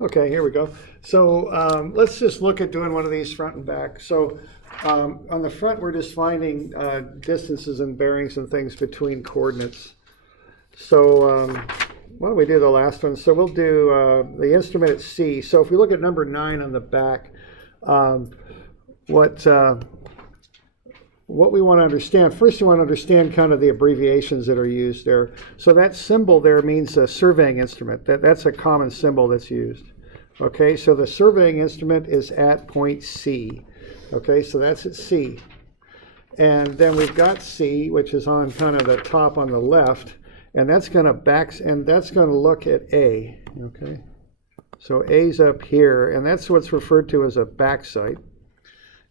Okay, here we go. So let's just look at doing one of these front and back. So on the front, we're just finding distances and bearings and things between coordinates. So why don't we do the last one? So we'll do the instrument at C. So if we look at number 9 on the back, what we want to understand, first you want to understand kind of the abbreviations that are used there. So that symbol there means a surveying instrument. That's a common symbol that's used. Okay, so the surveying instrument is at point C. Okay, so that's at C. And then we've got C, which is on kind of the top on the left, and that's going to look at A. Okay, so A's up here, and that's what's referred to as a back sight.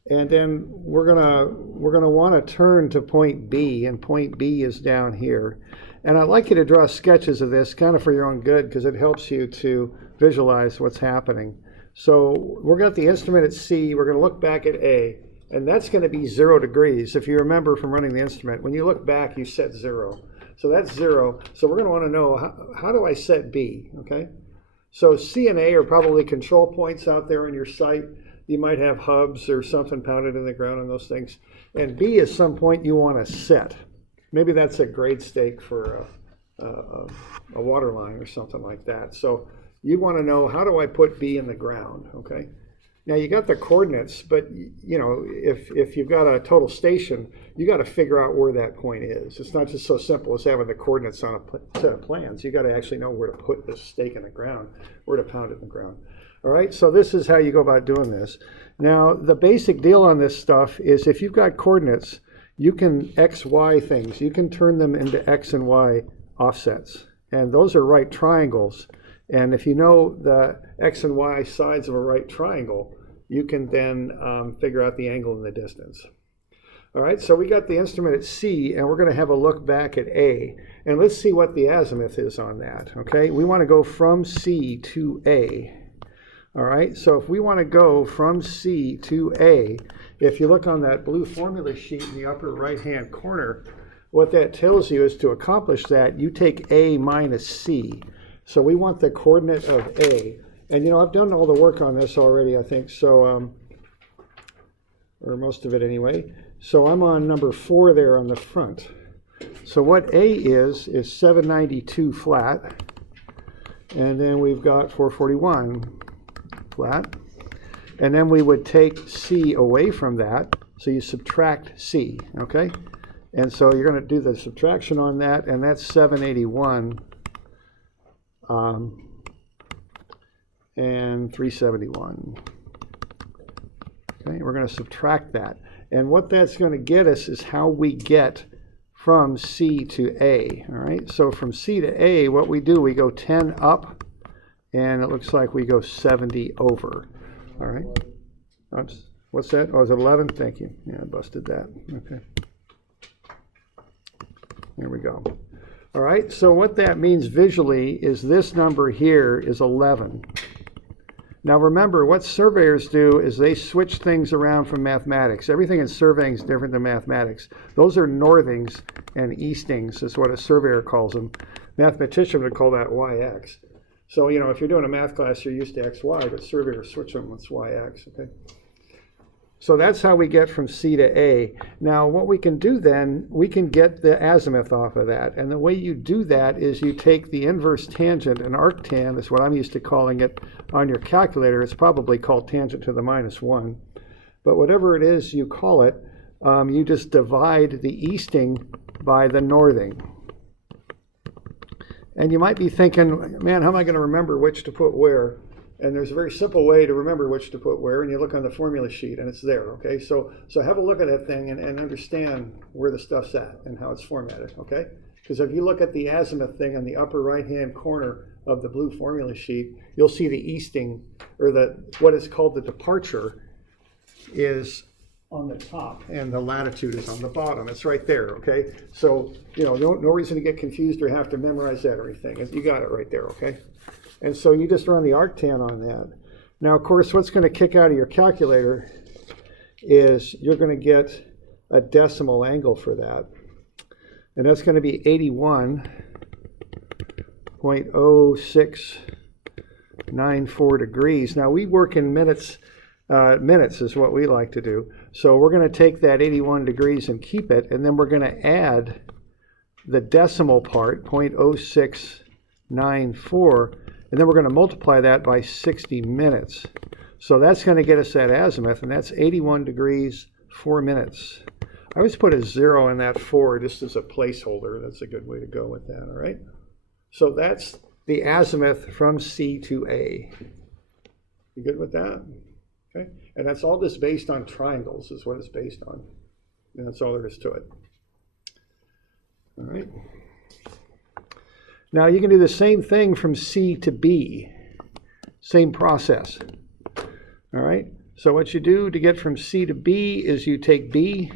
And then we're gonna want to turn to point B, and point B is down here. And I'd like you to draw sketches of this kind of for your own good, because it helps you to visualize what's happening. So we've got the instrument at C, we're going to look back at A, and that's going to be 0 degrees. If you remember from running the instrument, when you look back, you set 0. So that's 0. So we're going to want to know, how do I set B, okay? So C and A are probably control points out there in your sight. You might have hubs or something pounded in the ground on those things. And B is some point you want to set. Maybe that's a grade stake for a water line or something like that. So you want to know, how do I put B in the ground, okay? Now you got the coordinates, but you know, if you've got a total station, you got to figure out where that point is. It's not just so simple as having the coordinates on a set of plans. You got to actually know where to put this stake in the ground, where to pound it in the ground. All right, so this is how you go about doing this. Now, the basic deal on this stuff is if you've got coordinates, you can X, Y things. You can turn them into X and Y offsets. And those are right triangles. And if you know the X and Y sides of a right triangle, you can then figure out the angle and the distance. All right, so we got the instrument at C, and we're going to have a look back at A. And let's see what the azimuth is on that, okay? We want to go from C to A. All right, so if we want to go from C to A, if you look on that blue formula sheet in the upper right-hand corner, what that tells you is to accomplish that, you take A minus C. So we want the coordinate of A. And you know, I've done all the work on this already, I think, so, or most of it anyway. So I'm on number 4 there on the front. So what A is 792 flat, and then we've got 441 flat, and then we would take C away from that, so you subtract C, okay? And so you're going to do the subtraction on that, and that's 781 and 371. Okay, we're going to subtract that, and what that's going to get us is how we get from C to A. All right, so from C to A, what we do, we go 10 up, and it looks like we go 70 over. All right. Oops. What's that? Oh, is it 11? Thank you. Yeah, I busted that. Okay. There we go. All right. So what that means visually is this number here is 11. Now remember, what surveyors do is they switch things around from mathematics. Everything in surveying is different than mathematics. Those are northings and eastings is what a surveyor calls them. Mathematician would call that YX. So, you know, if you're doing a math class, you're used to XY, but surveyors switch them, it's YX, okay? So that's how we get from C to A. Now, what we can do then, we can get the azimuth off of that. And the way you do that is you take the inverse tangent, an arctan, that's what I'm used to calling it on your calculator. It's probably called tangent to the -1. But whatever it is you call it, you just divide the easting by the northing. And you might be thinking, man, how am I going to remember which to put where? And there's a very simple way to remember which to put where, and you look on the formula sheet and it's there, okay? So have a look at that thing and understand where the stuff's at and how it's formatted, okay? Because if you look at the azimuth thing on the upper right-hand corner of the blue formula sheet, you'll see the easting, or what is called the departure, is on the top, and the latitude is on the bottom. It's right there, okay? So, you know, no reason to get confused or have to memorize that or anything. You got it right there, okay? And so you just run the arctan on that. Now, of course, what's going to kick out of your calculator is you're going to get a decimal angle for that. And that's going to be 81.06 6.94 degrees. Now we work in minutes. Minutes is what we like to do. So we're going to take that 81 degrees and keep it, and then we're going to add the decimal part, 0.0694, and then we're going to multiply that by 60 minutes. So that's going to get us that azimuth, and that's 81 degrees, 4 minutes. I always put a 0 in that 4 just as a placeholder. That's a good way to go with that, all right? So that's the azimuth from C to A. You good with that? Okay. And that's all just based on triangles is what it's based on. And that's all there is to it. All right. Now you can do the same thing from C to B. Same process. All right. So what you do to get from C to B is you take B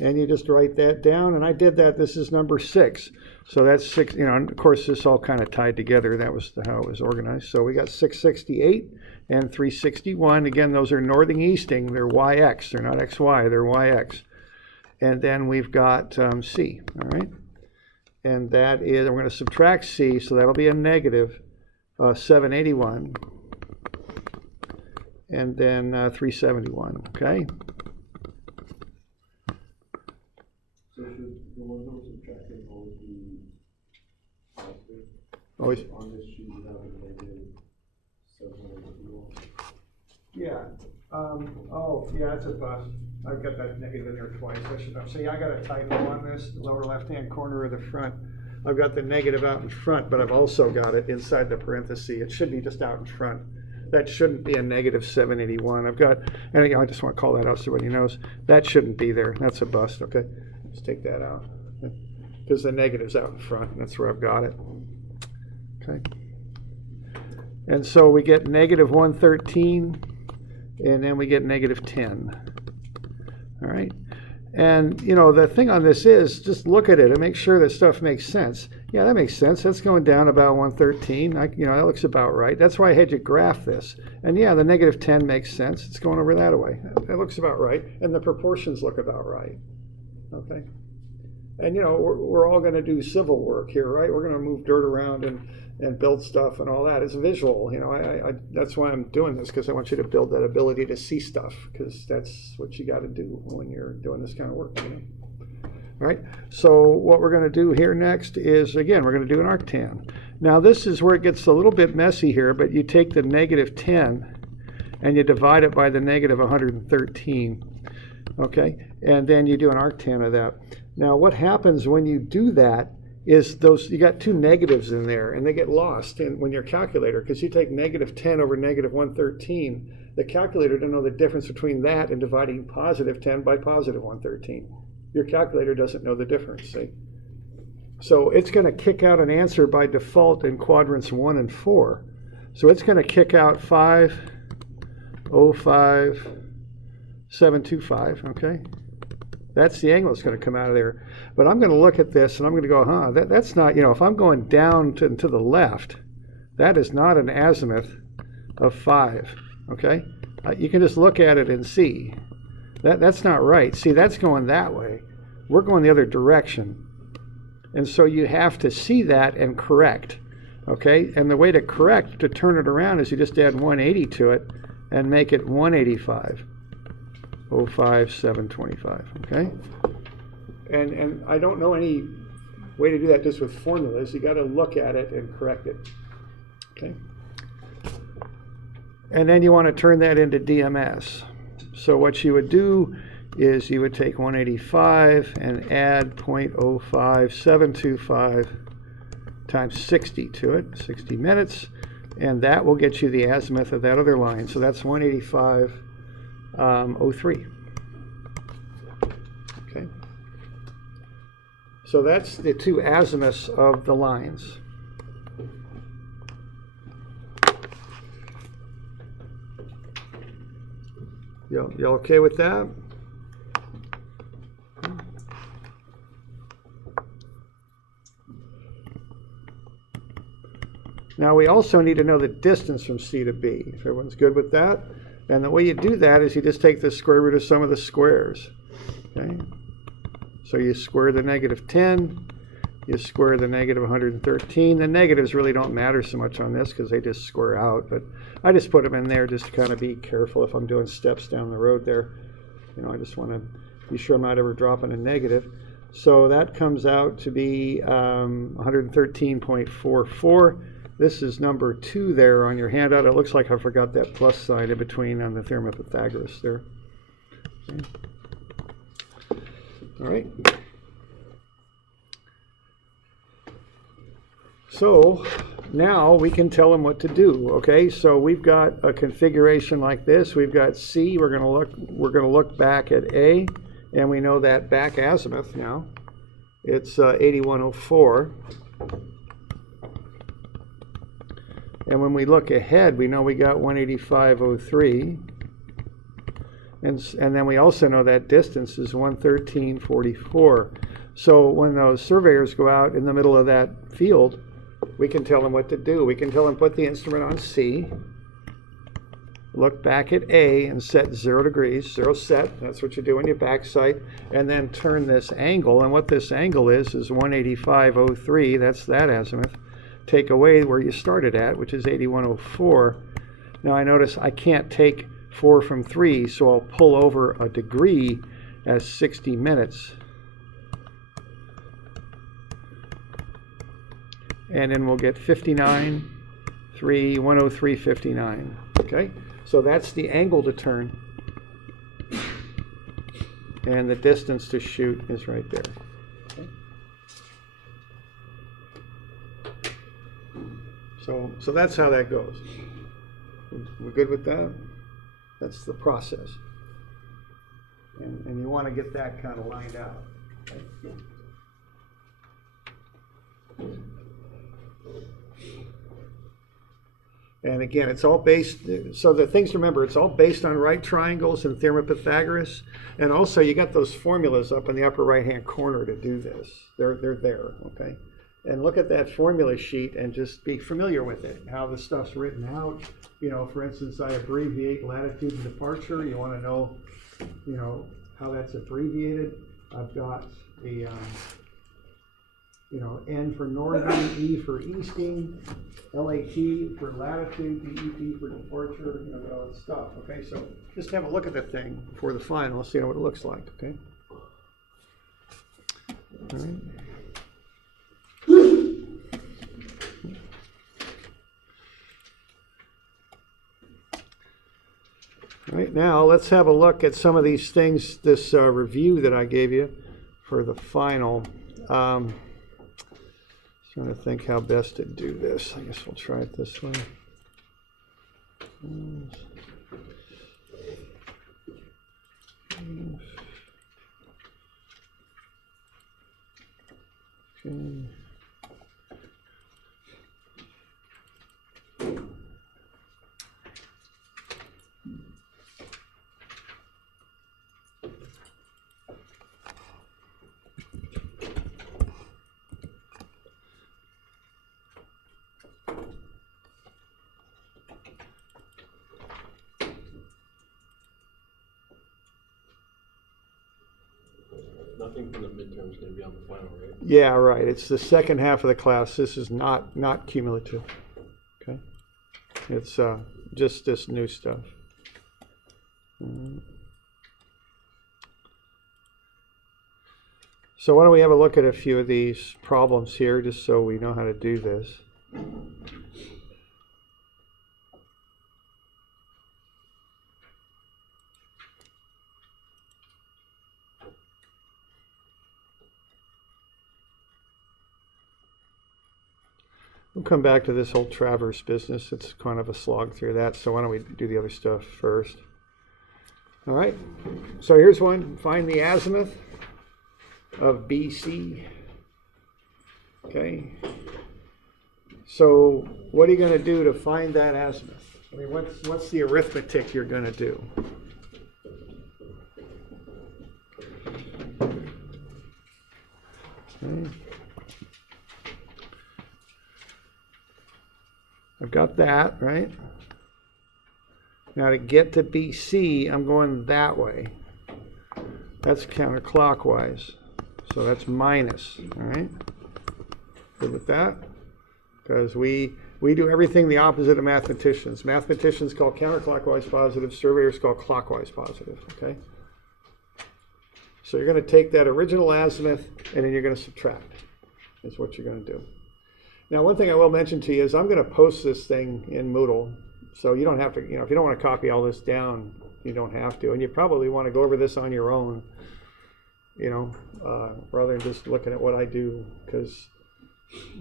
and you just write that down. And I did that. This is number 6. So that's 6, you know, and of course this all kind of tied together. That was how it was organized. So we got 668 and 361. Again, those are northing easting. They're YX. They're not XY. They're YX. And then we've got C, all right? And that is, we're going to subtract C, so that'll be a negative 781. And then 371, okay? So should the one that we're subtracting always be positive? Always. On this sheet, you have a negative 781. Yeah. Oh, yeah, that's a bust. I've got that negative in there twice. I should have. See, I got a typo on this, the lower left-hand corner of the front. I've got the negative out in front, but I've also got it inside the parenthesis. It should be just out in front. That shouldn't be a negative 781. I've got, and again, I just want to call that out so everybody knows. That shouldn't be there. That's a bust, okay? Let's take that out. Because the negative's out in front, and that's where I've got it. Okay. And so we get negative 113, and then we get negative 10. All right. And, you know, the thing on this is just look at it and make sure that stuff makes sense. Yeah, that makes sense. That's going down about 113. You know, that looks about right. That's why I had you graph this. And yeah, the negative 10 makes sense. It's going over that way. That looks about right. And the proportions look about right. Okay. And, you know, we're all going to do civil work here, right? We're going to move dirt around and build stuff and all that. It's visual, you know. I that's why I'm doing this, because I want you to build that ability to see stuff, because that's what you got to do when you're doing this kind of work, you know. All right, so what we're going to do here next is, again, we're going to do an arctan. Now this is where it gets a little bit messy here, but you take the negative 10 and you divide it by the negative 113, okay? And then you do an arctan of that. Now what happens when you do that is you got two negatives in there, and they get lost when your calculator, because you take negative 10 over negative 113, the calculator doesn't know the difference between that and dividing positive 10 by positive 113. Your calculator doesn't know the difference, see? So it's going to kick out an answer by default in quadrants 1 and 4. So it's going to kick out 505,725, okay? That's the angle that's going to come out of there. But I'm going to look at this and I'm going to go, that's not, you know, if I'm going down to the left, that is not an azimuth of 5, okay? You can just look at it and see. That's not right. See, that's going that way. We're going the other direction. And so you have to see that and correct, okay? And the way to correct, to turn it around, is you just add 180 to it and make it 185. 05725, okay? And I don't know any way to do that just with formulas. You got to look at it and correct it, okay? And then you want to turn that into DMS. So what you would do is you would take 185 and add 0.05725 times 60 to it, 60 minutes, and that will get you the azimuth of that other line. So that's 185.03. Okay. So that's the two azimuths of the lines. You okay with that? Now we also need to know the distance from C to B. If everyone's good with that. And the way you do that is you just take the square root of some of the squares. Okay? So you square the negative 10, You square the negative 113. The negatives really don't matter so much on this because they just square out, but I just put them in there just to kind of be careful if I'm doing steps down the road there. You know, I just want to be sure I'm not ever dropping a negative. So that comes out to be 113.44. This is number 2 there on your handout. It looks like I forgot that plus sign in between on the theorem of Pythagoras there. Okay. All right. So now we can tell them what to do. Okay, so we've got a configuration like this. We've got C. We're going to look back at A, and we know that back azimuth now. It's 8104. And when we look ahead, we know we got 185.03. And then we also know that distance is 113.44. So when those surveyors go out in the middle of that field, we can tell them what to do. We can tell them put the instrument on C, look back at A and set 0 degrees, 0 set. That's what you do on your back sight. And then turn this angle. And what this angle is 185.03. That's that azimuth. Take away where you started at, which is 8104. Now I notice I can't take 4 from 3, so I'll pull over a degree as 60 minutes. And then we'll get 59, 3, 103.59. Okay, so that's the angle to turn. And the distance to shoot is right there. Okay. So that's how that goes. We're good with that? That's the process. And you want to get that kind of lined out. Okay? And again, it's all based, so the things to remember, it's all based on right triangles and theorem of Pythagoras. And also you got those formulas up in the upper right-hand corner to do this. They're there, okay? And look at that formula sheet and just be familiar with it, how the stuff's written out. You know, for instance, I abbreviate latitude and departure. You want to know, you know, how that's abbreviated. I've got the, you know, N for northern, E for easting, LAT for latitude, DEP for departure, you know, all that stuff. Okay, so just have a look at the thing before the final, see what it looks like. Okay. All right. All right, now let's have a look at some of these things, this review that I gave you for the final. Trying to think how best to do this. I guess we'll try it this way. Okay. Nothing from the midterm is going to be on the final, right? Yeah, right. It's the second half of the class. This is not cumulative. Okay, it's just this new stuff. So why don't we have a look at a few of these problems here, just so we know how to do this. We'll come back to this whole traverse business. It's kind of a slog through that, so why don't we do the other stuff first. All right, so here's one. Find the azimuth of BC. Okay, so what are you going to do to find that azimuth? I mean, what's the arithmetic you're going to do? Okay. I've got that, right? Now to get to BC, I'm going that way. That's counterclockwise. So that's minus, all right? Good with that? Because we do everything the opposite of mathematicians. Mathematicians call counterclockwise positive, surveyors call clockwise positive, okay? So you're going to take that original azimuth and then you're going to subtract, is what you're going to do. Now, one thing I will mention to you is I'm going to post this thing in Moodle, so you don't have to, if you don't want to copy all this down, you don't have to. And you probably want to go over this on your own, rather than just looking at what I do, because,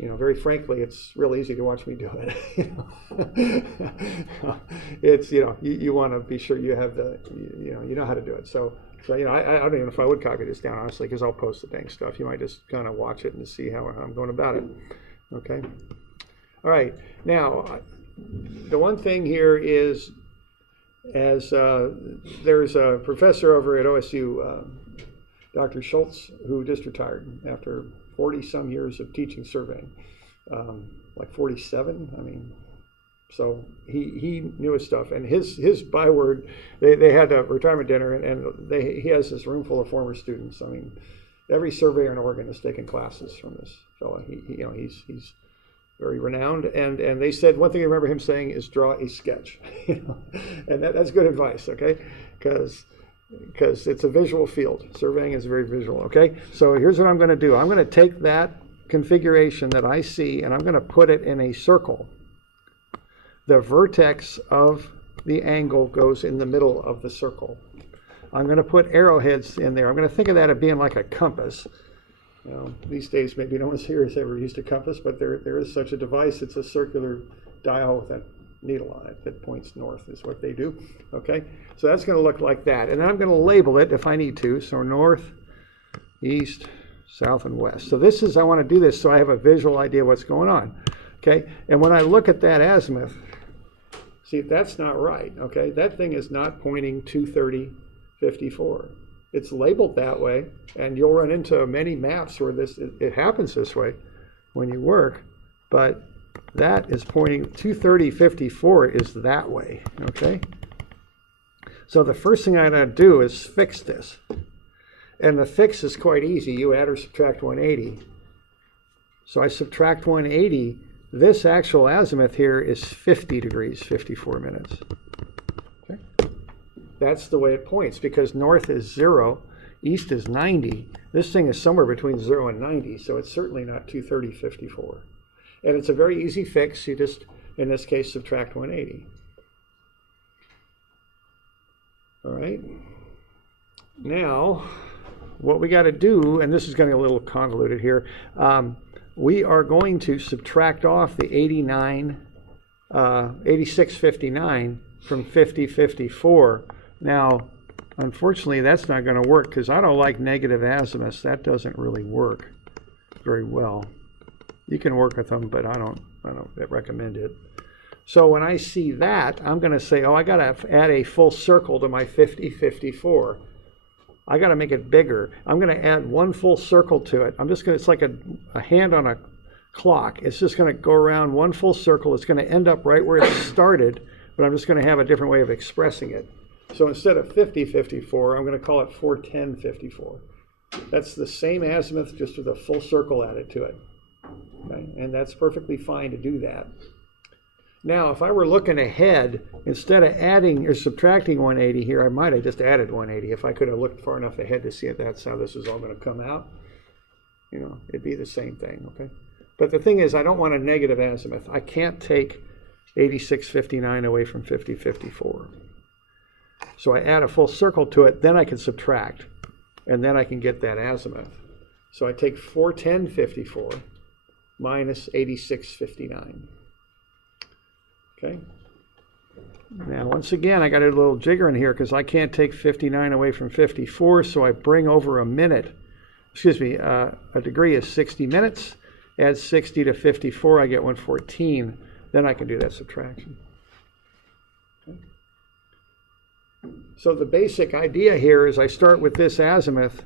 very frankly, it's real easy to watch me do it. It's, you want to be sure you have the, you know how to do it. So I don't even know if I would copy this down, honestly, because I'll post the dang stuff. You might just kind of watch it and see how I'm going about it. Okay. All right. Now, the one thing here is, as there's a professor over at OSU, Dr. Schultz, who just retired after 40-some years of teaching surveying, like 47. So he knew his stuff. And his byword, they had a retirement dinner, and he has this room full of former students. Every surveyor in Oregon has taken classes from this fellow. He's very renowned, and they said one thing I remember him saying is draw a sketch, and that's good advice, okay? Because it's a visual field. Surveying is very visual, okay? So here's what I'm going to do. I'm going to take that configuration that I see, and I'm going to put it in a circle. The vertex of the angle goes in the middle of the circle. I'm going to put arrowheads in there. I'm going to think of that as being like a compass. These days, maybe no one's here has ever used a compass, but there is such a device. It's a circular dial with a needle on it that points north, is what they do. Okay, so that's going to look like that. And then I'm going to label it if I need to. So north, east, south, and west. So I want to do this so I have a visual idea of what's going on. Okay, and when I look at that azimuth, see, that's not right. Okay, that thing is not pointing 230, 54. It's labeled that way, and you'll run into many maps where it happens this way when you work, but that is pointing 230, 54 is that way, okay? So the first thing I'm going to do is fix this, and the fix is quite easy. You add or subtract 180. So I subtract 180. This actual azimuth here is 50 degrees, 54 minutes. That's the way it points, because north is 0, east is 90. This thing is somewhere between 0 and 90, so it's certainly not 230, 54. And it's a very easy fix. You just, in this case, subtract 180. All right. Now, what we got to do, and this is going to be a little convoluted here, we are going to subtract off the 8659 from 5054. Now, unfortunately, that's not going to work because I don't like negative azimuths. That doesn't really work very well. You can work with them, but I don't recommend it. So when I see that, I'm going to say, I got to add a full circle to my 5054. I got to make it bigger. I'm going to add one full circle to it. It's like a hand on a clock. It's just going to go around one full circle. It's going to end up right where it started, but I'm just going to have a different way of expressing it. So instead of 5054, I'm going to call it 41054. That's the same azimuth, just with a full circle added to it. Okay? And that's perfectly fine to do that. Now, if I were looking ahead, instead of adding or subtracting 180 here, I might have just added 180. If I could have looked far enough ahead to see if that's how this is all going to come out, it'd be the same thing, okay? But the thing is, I don't want a negative azimuth. I can't take 8659 away from 5054. So I add a full circle to it, then I can subtract, and then I can get that azimuth. So I take 41054 minus 8659. Okay. Now, once again, I got a little jigger in here because I can't take 59 away from 54, so I bring over a degree is 60 minutes. Add 60 to 54, I get 114. Then I can do that subtraction. Okay. So the basic idea here is I start with this azimuth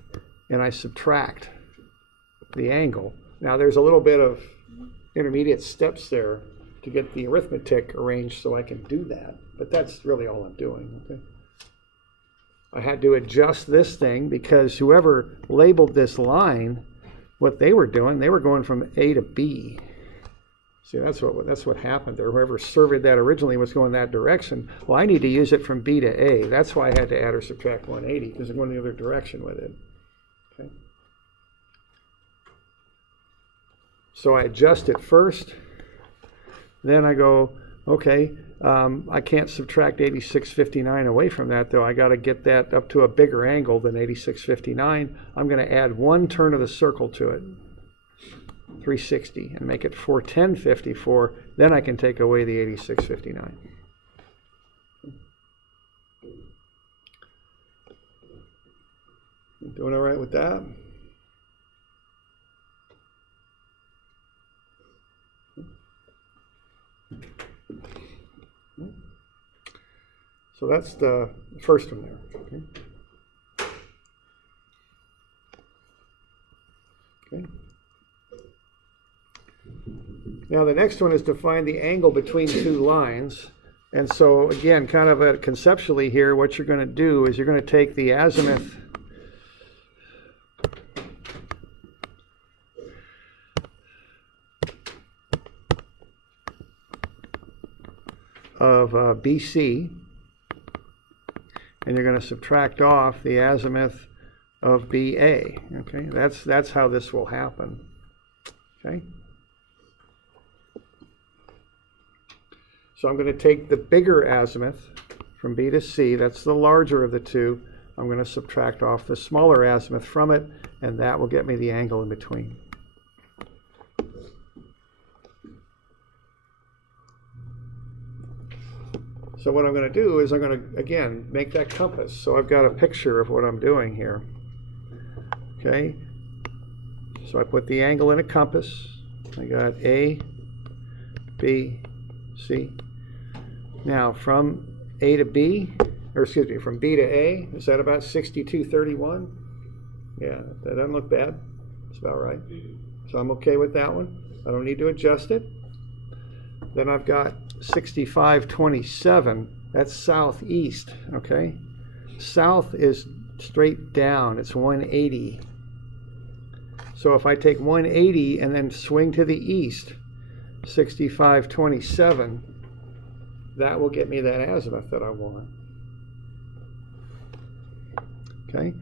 and I subtract the angle. Now, there's a little bit of intermediate steps there to get the arithmetic arranged so I can do that. But that's really all I'm doing, okay? I had to adjust this thing because whoever labeled this line what they were doing, they were going from A to B. See, that's what happened there. Whoever surveyed that originally was going that direction. Well, I need to use it from B to A. That's why I had to add or subtract 180, because I'm going the other direction with it. Okay. So I adjust it first. Then I go, okay, I can't subtract 8659 away from that, though. I got to get that up to a bigger angle than 8659. I'm going to add one turn of the circle to it, 360, and make it 41054. Then I can take away the 8659. Doing all right with that? So that's the first one there. Okay. Okay. Now the next one is to find the angle between two lines. And so again, kind of conceptually here, what you're going to do is you're going to take the azimuth of BC, and you're going to subtract off the azimuth of BA. Okay, that's how this will happen. Okay. So I'm going to take the bigger azimuth from B to C, that's the larger of the two. I'm going to subtract off the smaller azimuth from it, and that will get me the angle in between. So what I'm going to do is I'm going to, again, make that compass. So I've got a picture of what I'm doing here. Okay. So I put the angle in a compass. I got A, B, C. Now from A to B, or excuse me, from B to A, is that about 6231? Yeah, that doesn't look bad. It's about right. So I'm okay with that one. I don't need to adjust it. Then I've got 6527. That's southeast, okay? South is straight down. It's 180. So if I take 180 and then swing to the east, 6527, that will get me that azimuth that I want. Okay?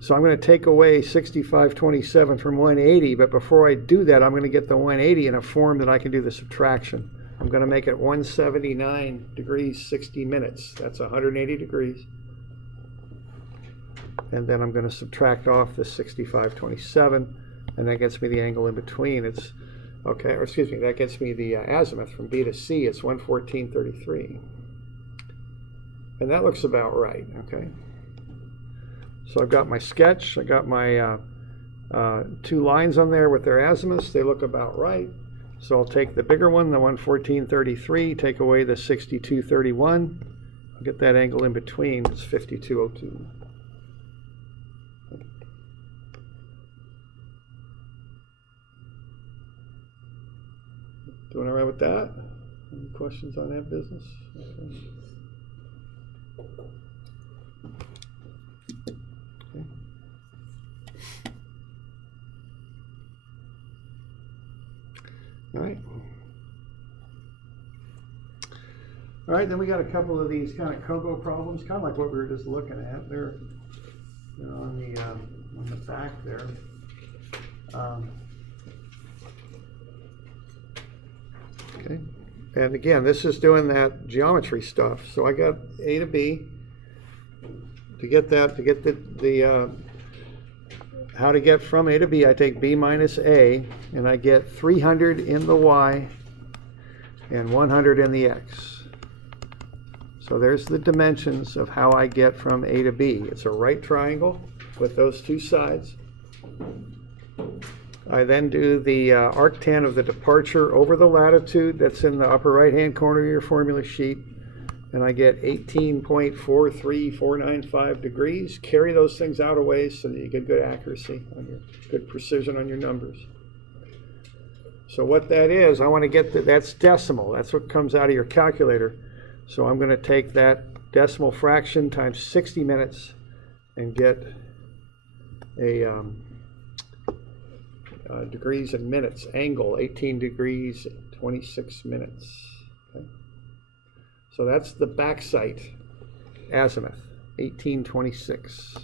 So I'm going to take away 6527 from 180, but before I do that, I'm going to get the 180 in a form that I can do the subtraction. I'm going to make it 179 degrees 60 minutes. That's 180 degrees. And then I'm going to subtract off the 6527, and that gets me the angle in between. It's okay, or excuse me, that gets me the azimuth from B to C. It's 114.33. And that looks about right, okay? So I've got my sketch, I got my two lines on there with their azimuths. They look about right. So I'll take the bigger one, the 114.33, take away the 62.31. I'll get that angle in between. It's 52.02. Doing all right with that? Any questions on that business? Okay. All right. All right, then we got a couple of these kind of COGO problems, kind of like what we were just looking at. They're on the back there. Okay, and again, this is doing that geometry stuff. So I got A to B. To get the how to get from A to B, I take B minus A, and I get 300 in the Y and 100 in the X. So there's the dimensions of how I get from A to B. It's a right triangle with those two sides. I then do the arctan of the departure over the latitude. That's in the upper right-hand corner of your formula sheet. And I get 18.43495 degrees. Carry those things out a ways so that you get good accuracy, good precision on your numbers. So what that is, I want to get that's decimal. That's what comes out of your calculator. So I'm going to take that decimal fraction times 60 minutes and get a degrees and minutes. Angle, 18 degrees, 26 minutes. Okay. So that's the back sight azimuth, 1826.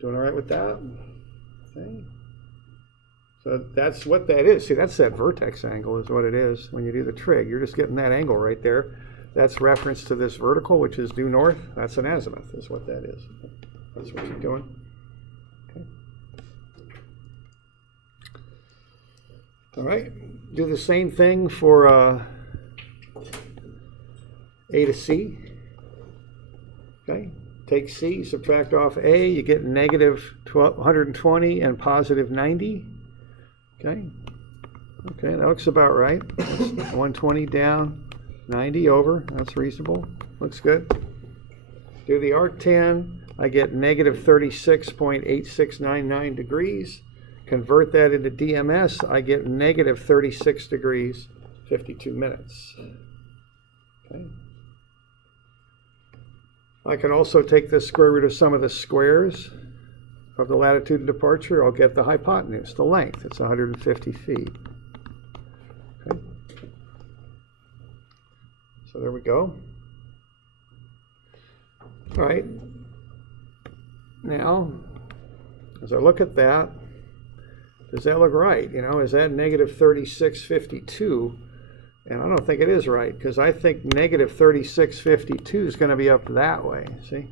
Doing all right with that? Okay. So that's what that is. See, that's that vertex angle is what it is when you do the trig. You're just getting that angle right there. That's reference to this vertical, which is due north. That's an azimuth is what that is. That's what you're doing. Okay. All right. Do the same thing for A to C. Okay. Take C, subtract off A, you get negative 120 and positive 90. Okay. Okay, that looks about right. That's 120 down, 90 over. That's reasonable. Looks good. Do the arctan, I get negative 36.8699 degrees. Convert that into DMS, I get negative 36 degrees, 52 minutes. Okay. I can also take the square root of some of the squares of the latitude and departure. I'll get the hypotenuse, the length. It's 150 feet. Okay. So there we go. All right. Now, as I look at that, does that look right? You know, is that negative 3652? And I don't think it is right, because I think negative 3652 is going to be up that way. See?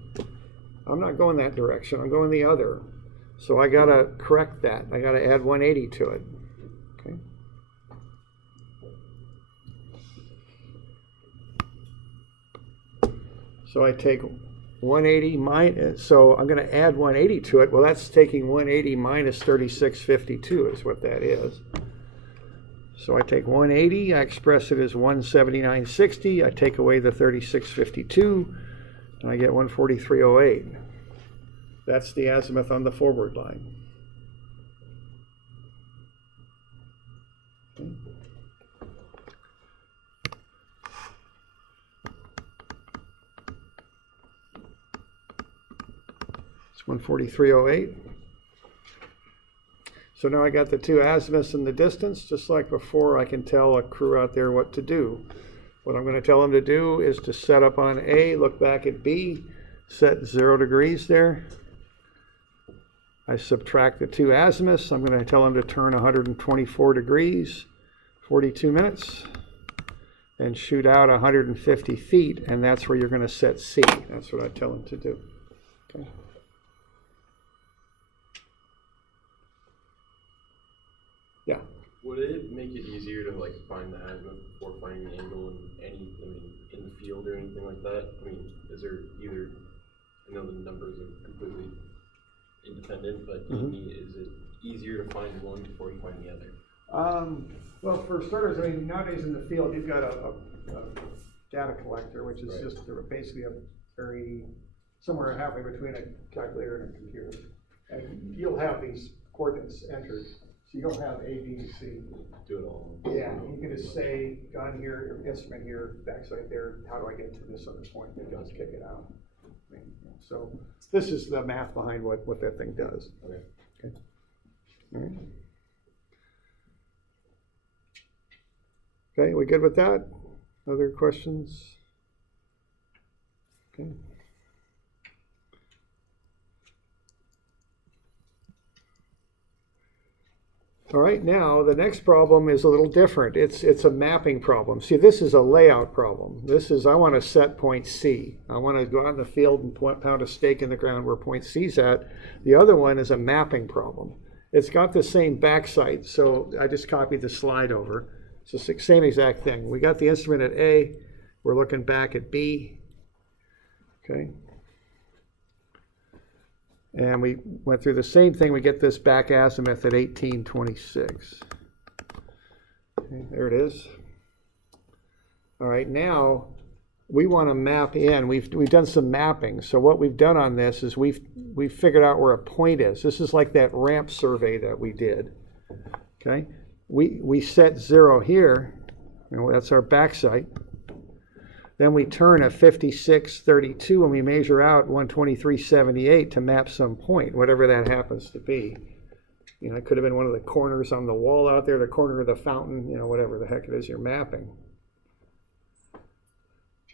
I'm not going that direction. I'm going the other. So I got to correct that. I got to add 180 to it. Okay. So I take 180 minus, so I'm going to add 180 to it. Well, that's taking 180 minus 3652 is what that is. So I take 180, I express it as 179.60, I take away the 3652, and I get 143.08. That's the azimuth on the forward line. Okay. It's 143.08. So now I got the two azimuths in the distance. Just like before, I can tell a crew out there what to do. What I'm going to tell them to do is to set up on A, look back at B, set 0 degrees there. I subtract the two azimuths. I'm going to tell them to turn 124 degrees, 42 minutes, and shoot out 150 feet, and that's where you're going to set C. That's what I tell them to do. Okay. Yeah. Would it make it easier to like find the azimuth before finding the angle in in the field or anything like that? I mean, is there either? I know the numbers are completely independent, but is it easier to find one before you find the other? Well, for starters, I mean, nowadays in the field, you've got a data collector, which is just basically a very somewhere halfway between a calculator and a computer, and you'll have these coordinates entered. So you don't have A, B, C. Do it all. Yeah, you can just say gun here, instrument here, backside there. How do I get to this other point? And just kick it out. I mean, so this is the math behind what that thing does. Okay. Okay. All right. Okay, we good with that? Other questions? Okay. All right, now the next problem is a little different. It's a mapping problem. See, this is a layout problem. This is, I want to set point C. I want to go out in the field and pound a stake in the ground where point C's at. The other one is a mapping problem. It's got the same backside, so I just copied the slide over. It's the same exact thing. We got the instrument at A. We're looking back at B. Okay. And we went through the same thing. We get this back azimuth at 1826. Okay, there it is. All right, now we want to map in. We've done some mapping. So what we've done on this is we've figured out where a point is. This is like that ramp survey that we did. Okay, we set 0 here. You know, that's our back sight. Then we turn a 5632 and we measure out 123.78 to map some point, whatever that happens to be. You know, it could have been one of the corners on the wall out there, the corner of the fountain, you know, whatever the heck it is you're mapping.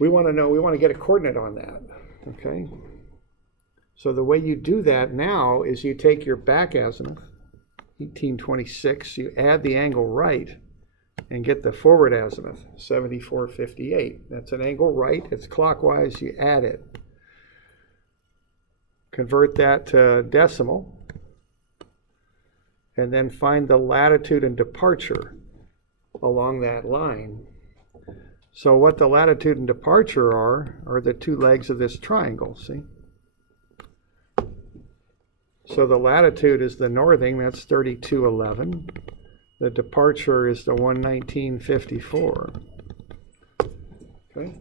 We want to know, we want to get a coordinate on that, okay? So the way you do that now is you take your back azimuth, 1826, you add the angle right, and get the forward azimuth, 74.58. That's an angle right, it's clockwise, you add it. Convert that to decimal, and then find the latitude and departure along that line. So what the latitude and departure are the two legs of this triangle, see? So the latitude is the northing, that's 3211. The departure is the 119.54. Okay.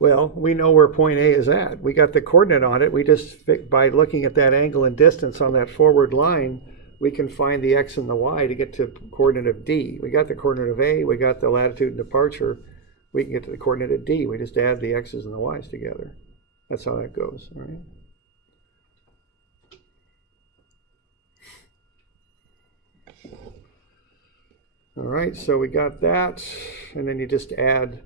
Well, we know where point A is at. We got the coordinate on it. We just, by looking at that angle and distance on that forward line, we can find the x and the y to get to coordinate of D. We got the coordinate of A, we got the latitude and departure. We can get to the coordinate of D. We just add the x's and the y's together. That's how that goes, all right? All right, so we got that, and then you just add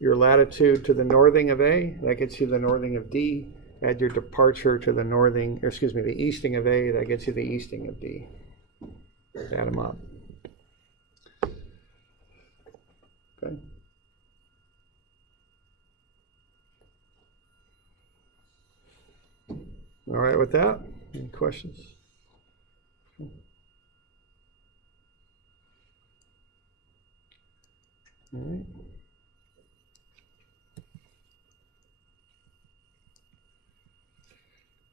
your latitude to the northing of A. That gets you the northing of D. Add your departure to the northing, or excuse me, the easting of A. That gets you the easting of D. Add them up. Okay. All right with that? Any questions? All right.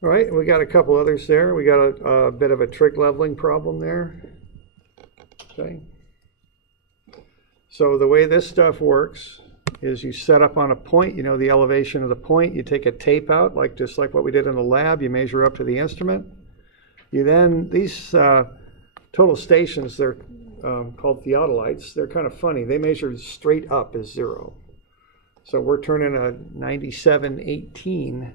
All right, we got a couple others there. We got a bit of a trig leveling problem there. Okay. So the way this stuff works is you set up on a point, you know the elevation of the point, you take a tape out, just like what we did in the lab, you measure up to the instrument. You then, these total stations, they're called theodolites, they're kind of funny. They measure straight up as 0. So we're turning a 9718.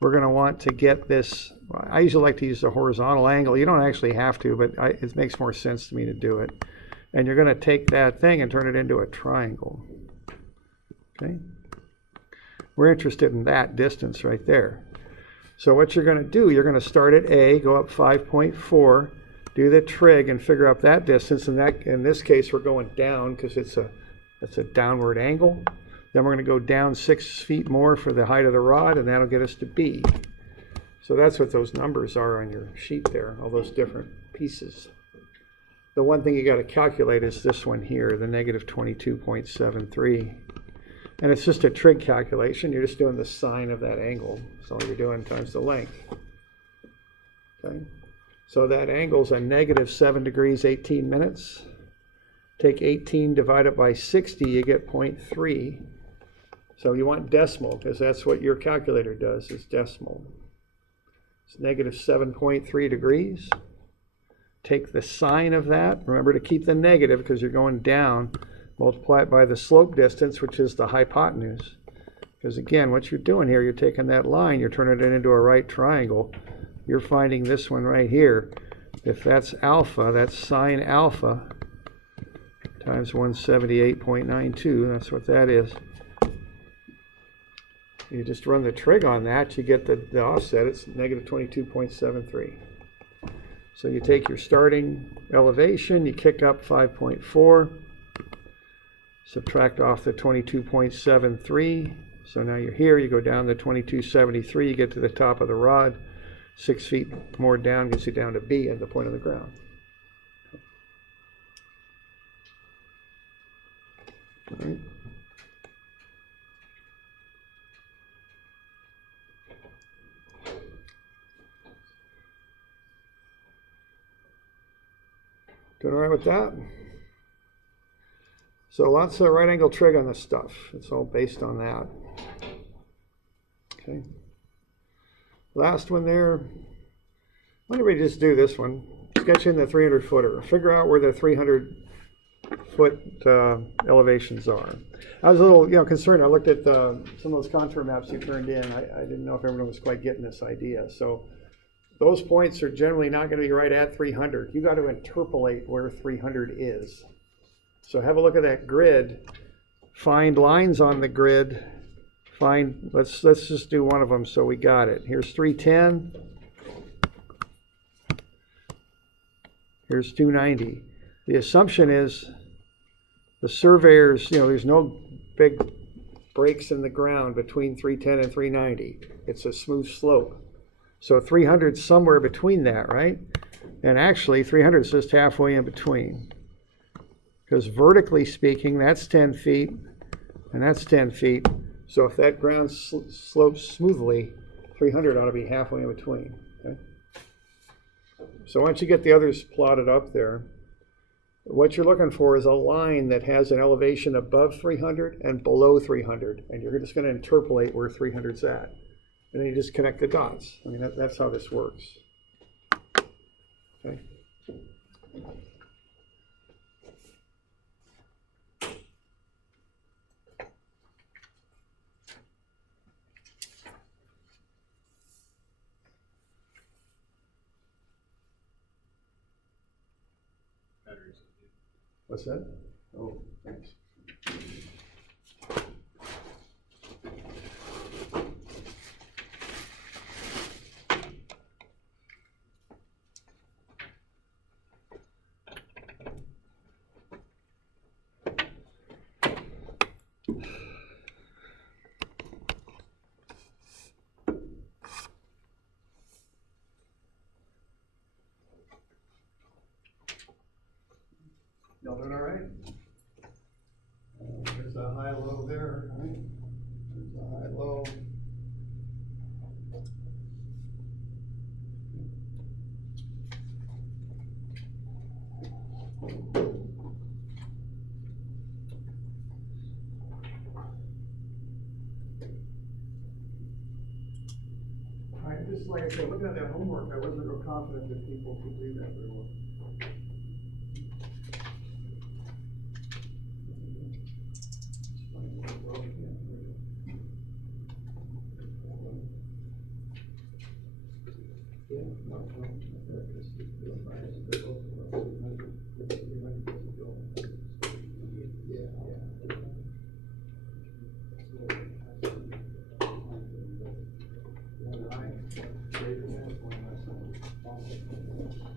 We're going to want to get this, I usually like to use the horizontal angle. You don't actually have to, but it makes more sense to me to do it. And you're going to take that thing and turn it into a triangle. Okay? We're interested in that distance right there. So what you're going to do, you're going to start at A, go up 5.4, do the trig and figure out that distance. And that, in this case, we're going down because it's a downward angle. Then we're going to go down 6 feet more for the height of the rod, and that'll get us to B. So that's what those numbers are on your sheet there, all those different pieces. The one thing you got to calculate is this one here, the negative 22.73. And it's just a trig calculation. You're just doing the sine of that angle. That's all you're doing times the length. Okay? So that angle's a negative 7 degrees, 18 minutes. Take 18, divide it by 60, you get 0.3. So you want decimal, because that's what your calculator does, is decimal. It's negative 7.3 degrees. Take the sine of that. Remember to keep the negative, because you're going down. Multiply it by the slope distance, which is the hypotenuse. Because again, what you're doing here, you're taking that line, you're turning it into a right triangle. You're finding this one right here. If that's alpha, that's sine alpha times 178.92. That's what that is. You just run the trig on that, you get the offset, it's negative 22.73. So you take your starting elevation, you kick up 5.4, subtract off the 22.73. So now you're here, you go down to 22.73, you get to the top of the rod, 6 feet more down gets you down to B at the point of the ground. All right. Doing all right with that? So lots of right angle trig on this stuff. It's all based on that. Okay. Last one there. Why don't we just do this one? sketching the 300 footer. Figure out where the 300 foot elevations are. I was a little, concerned. I looked at some of those contour maps you turned in. I didn't know if everyone was quite getting this idea. So those points are generally not going to be right at 300. You got to interpolate where 300 is. So have a look at that grid. Find lines on the grid. Let's just do one of them so we got it. Here's 310. Here's 290. The assumption is the surveyors, there's no big breaks in the ground between 310 and 390. It's a smooth slope. So 300 is somewhere between that, right? And actually 300 is just halfway in between. Because vertically speaking, that's 10 feet and that's 10 feet. So if that ground slopes smoothly, 300 ought to be halfway in between. Okay? So once you get the others plotted up there, what you're looking for is a line that has an elevation above 300 and below 300. And you're just going to interpolate where 300's at. And then you just connect the dots. I mean, that's how this works. Okay. What's that? Oh, thanks. Y'all doing all right? There's a high low there, right? There's a high low. Just like I said, looking at that homework, I wasn't real confident that people could do that very well.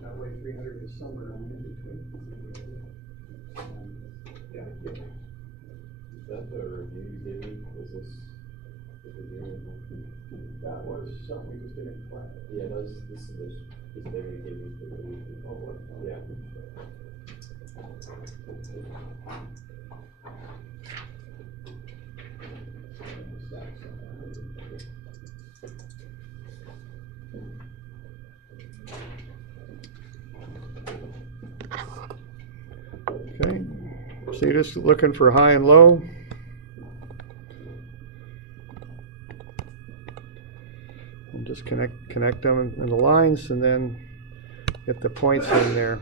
That way 300 is somewhere in between. Yeah. Is that the review you gave me? Was this what we're doing? That was something we just did in class. Yeah, this is this thing you gave me for the review. Oh, what? Yeah. Okay, so you're just looking for high and low. And just connect them in the lines and then get the points in there.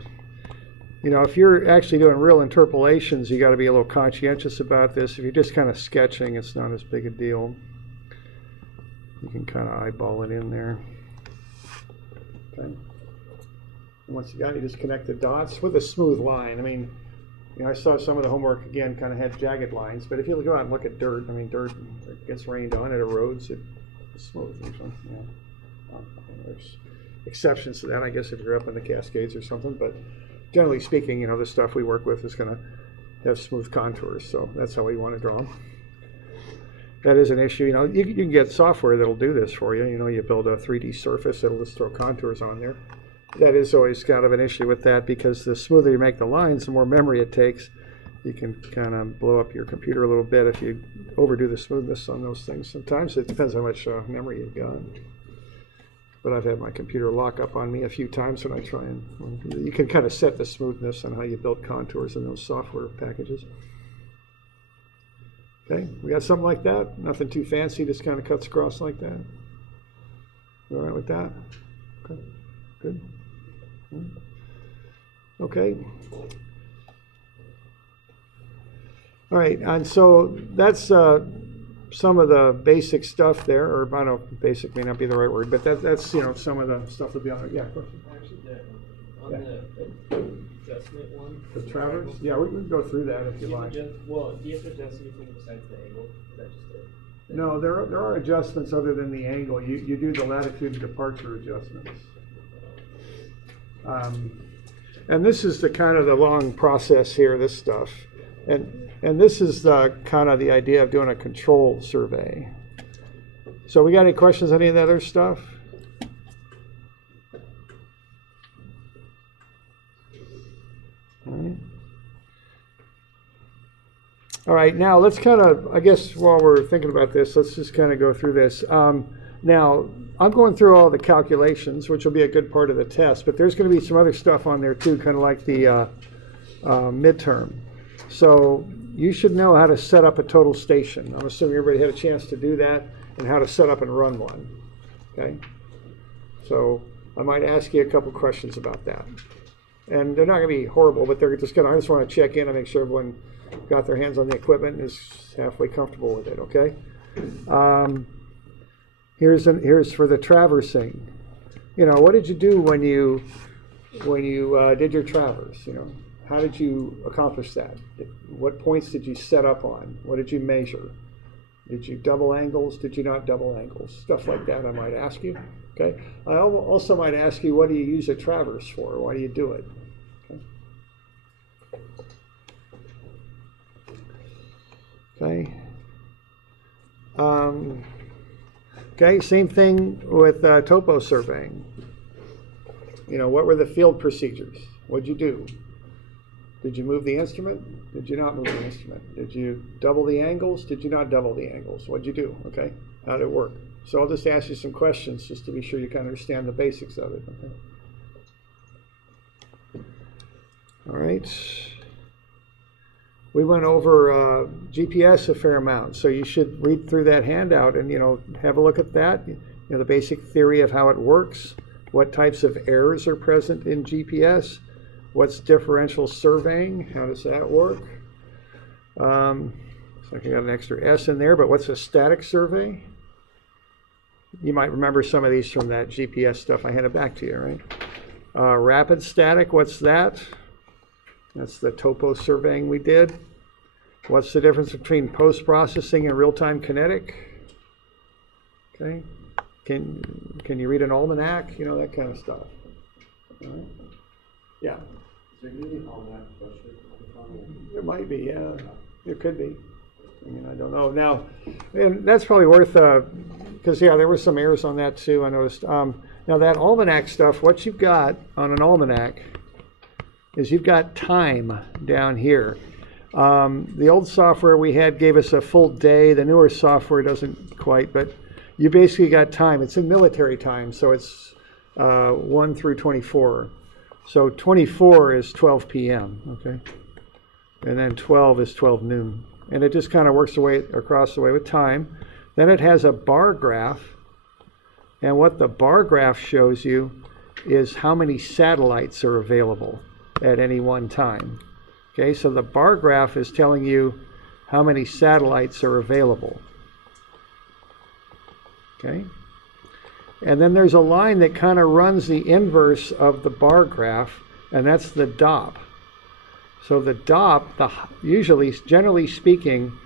If you're actually doing real interpolations, you got to be a little conscientious about this. If you're just kind of sketching, it's not as big a deal. You can kind of eyeball it in there. Okay. And once you got it, you just connect the dots with a smooth line. I mean, I saw some of the homework, again, kind of had jagged lines, but if you go out and look at dirt, dirt gets rained on, it erodes, it's smooth usually. There's exceptions to that, I guess, if you're up in the Cascades or something, but generally speaking, the stuff we work with is going to have smooth contours, so that's how we want to draw them. That is an issue. You can get software that'll do this for you. You build a 3D surface, it'll just throw contours on there. That is always kind of an issue with that, because the smoother you make the lines, the more memory it takes. You can kind of blow up your computer a little bit if you overdo the smoothness on those things. Sometimes it depends how much memory you've got. But I've had my computer lock up on me a few times when I try and, you can kind of set the smoothness on how you build contours in those software packages. Okay, we got something like that. Nothing too fancy, just kind of cuts across like that. You all right with that? Okay, good. Okay. All right, and so that's some of the basic stuff there, or I don't know, basic may not be the right word, but that's some of the stuff that'll be on there. Yeah, question. Actually, on Yeah. the adjustment one. The Travers? Yeah, we can go through that if you like. Well, do you have to adjust anything besides the angle? Is that just it? No, there are adjustments other than the angle. You do the latitude and departure adjustments. And this is the kind of the long process here, this stuff. And this is the kind of the idea of doing a control survey. So we got any questions on any of that other stuff? All right, now let's kind of, I guess while we're thinking about this, let's just kind of go through this. Now, I'm going through all the calculations, which will be a good part of the test, but there's going to be some other stuff on there too, kind of like the midterm. So you should know how to set up a total station. I'm assuming everybody had a chance to do that, and how to set up and run one. Okay? So I might ask you a couple questions about that. And they're not going to be horrible, but they're just going to, I just want to check in and make sure everyone got their hands on the equipment and is halfway comfortable with it, okay? Here's for the traversing. What did you do when you did your traverse? How did you accomplish that? What points did you set up on? What did you measure? Did you double angles? Did you not double angles? Stuff like that I might ask you, okay? I also might ask you, what do you use a traverse for? Why do you do it? Okay. Okay, same thing with topo surveying. What were the field procedures? What'd you do? Did you move the instrument? Did you not move the instrument? Did you double the angles? Did you not double the angles? What'd you do? Okay, how did it work? So I'll just ask you some questions just to be sure you kind of understand the basics of it. Okay. All right. We went over GPS a fair amount, so you should read through that handout and have a look at that. The basic theory of how it works, what types of errors are present in GPS, what's differential surveying, how does that work? So I got an extra S in there, but what's a static survey? You might remember some of these from that GPS stuff I handed back to you, right? Rapid static, what's that? That's the topo surveying we did. What's the difference between post-processing and real-time kinetic? Okay. Can you read an almanac? That kind of stuff. All right. Yeah. Is there going to be an almanac question? There might be, yeah. There could be. I don't know. Now, and that's probably worth, because, there were some errors on that too, I noticed. Now, that almanac stuff, what you've got on an almanac is you've got time down here. The old software we had gave us a full day. The newer software doesn't quite, but you basically got time. It's in military time, so it's 1 through 24. So 24 is 12 p.m., okay? And then 12 is 12 noon. And it just kind of works across the way with time. Then it has a bar graph. And what the bar graph shows you is how many satellites are available at any one time. Okay, so the bar graph is telling you how many satellites are available. Okay, and then there's a line that kind of runs the inverse of the bar graph, and that's the DOP. So the DOP, usually, generally speaking,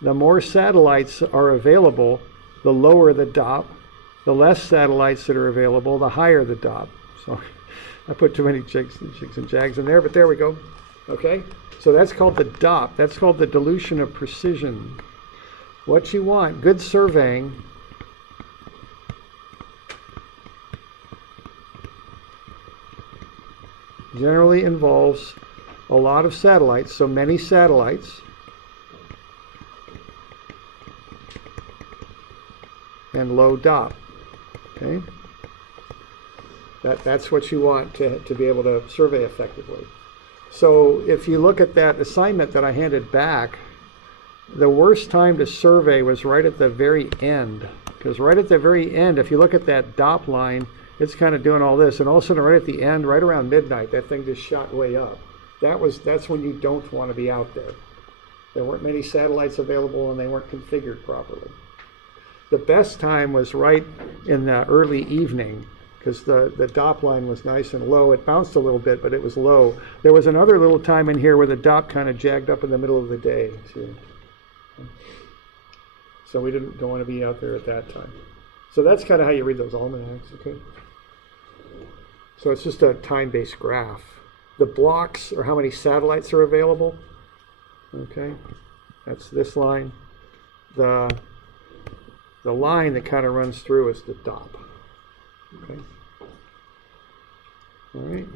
the more satellites are available, the lower the DOP. The less satellites that are available, the higher the DOP. So I put too many jigs and jags in there, but there we go. Okay, so that's called the DOP. That's called the dilution of precision. What you want, good surveying, generally involves a lot of satellites, so many satellites, and low DOP. Okay. That's what you want to be able to survey effectively. So if you look at that assignment that I handed back, the worst time to survey was right at the very end. Because right at the very end, if you look at that DOP line, it's kind of doing all this, and all of a sudden, right at the end, right around midnight, that thing just shot way up. That's when you don't want to be out there. There weren't many satellites available, and they weren't configured properly. The best time was right in the early evening, because the DOP line was nice and low. It bounced a little bit, but it was low. There was another little time in here where the DOP kind of jagged up in the middle of the day, too. So we don't want to be out there at that time. So that's kind of how you read those almanacs, okay? So it's just a time-based graph. The blocks are how many satellites are available, okay? That's this line. The line that kind of runs through is the DOP, okay? All right.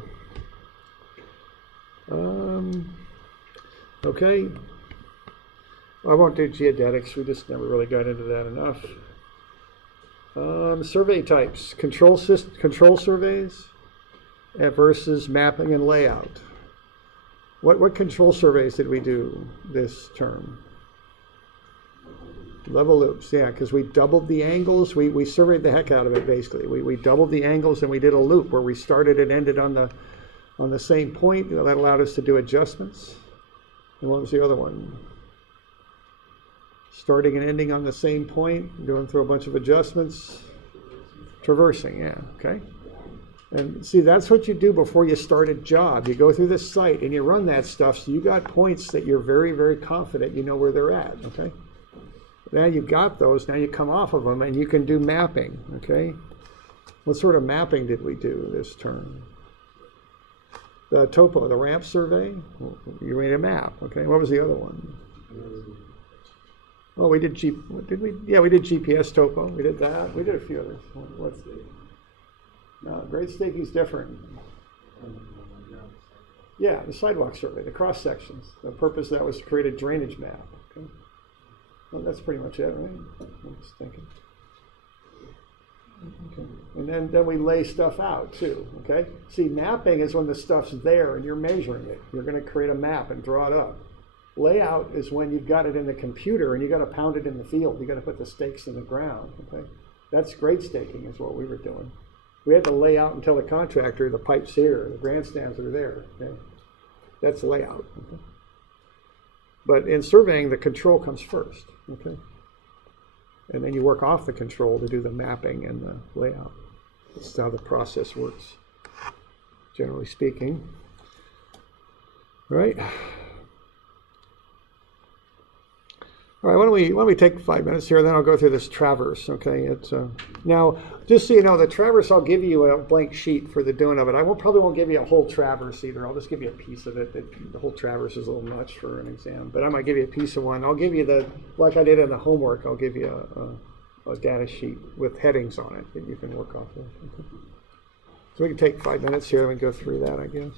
Okay. I won't do geodetics. We just never really got into that enough. Survey types: control surveys versus mapping and layout. What control surveys did we do this term? Level loops, yeah, because we doubled the angles. We surveyed the heck out of it, basically. We doubled the angles, and we did a loop where we started and ended on the same point. That allowed us to do adjustments. And what was the other one? Starting and ending on the same point, going through a bunch of adjustments. Traversing, yeah, okay. And see, that's what you do before you start a job. You go through this site and you run that stuff, so you got points that you're very, very confident you know where they're at, okay? Now you've got those, now you come off of them and you can do mapping, okay? What sort of mapping did we do this term? The topo, the ramp survey, you made a map, okay? What was the other one? Oh, we did we did GPS topo, we did that, we did a few others. What's the, no, grade staking is different. Yeah, the sidewalk survey, the cross sections. The purpose of that was to create a drainage map, okay? Well, that's pretty much it, right? I'm just thinking. Okay. And then we lay stuff out too, okay? See, mapping is when the stuff's there and you're measuring it. You're going to create a map and draw it up. Layout is when you've got it in the computer and you got to pound it in the field. You got to put the stakes in the ground, okay? That's grade staking is what we were doing. We had to lay out and tell the contractor the pipe's here, the grandstands are there, okay? That's layout, okay? But in surveying, the control comes first, okay? And then you work off the control to do the mapping and the layout. That's how the process works, generally speaking. All right. All right, why don't we take 5 minutes here, then I'll go through this traverse, okay? It's now, just so you know, the traverse, I'll give you a blank sheet for the doing of it. Probably won't give you a whole traverse either. I'll just give you a piece of it. The whole traverse is a little much for an exam, but I might give you a piece of one. I'll give you like I did in the homework, I'll give you a data sheet with headings on it that you can work off of. Okay? So we can take 5 minutes here and go through that, I guess.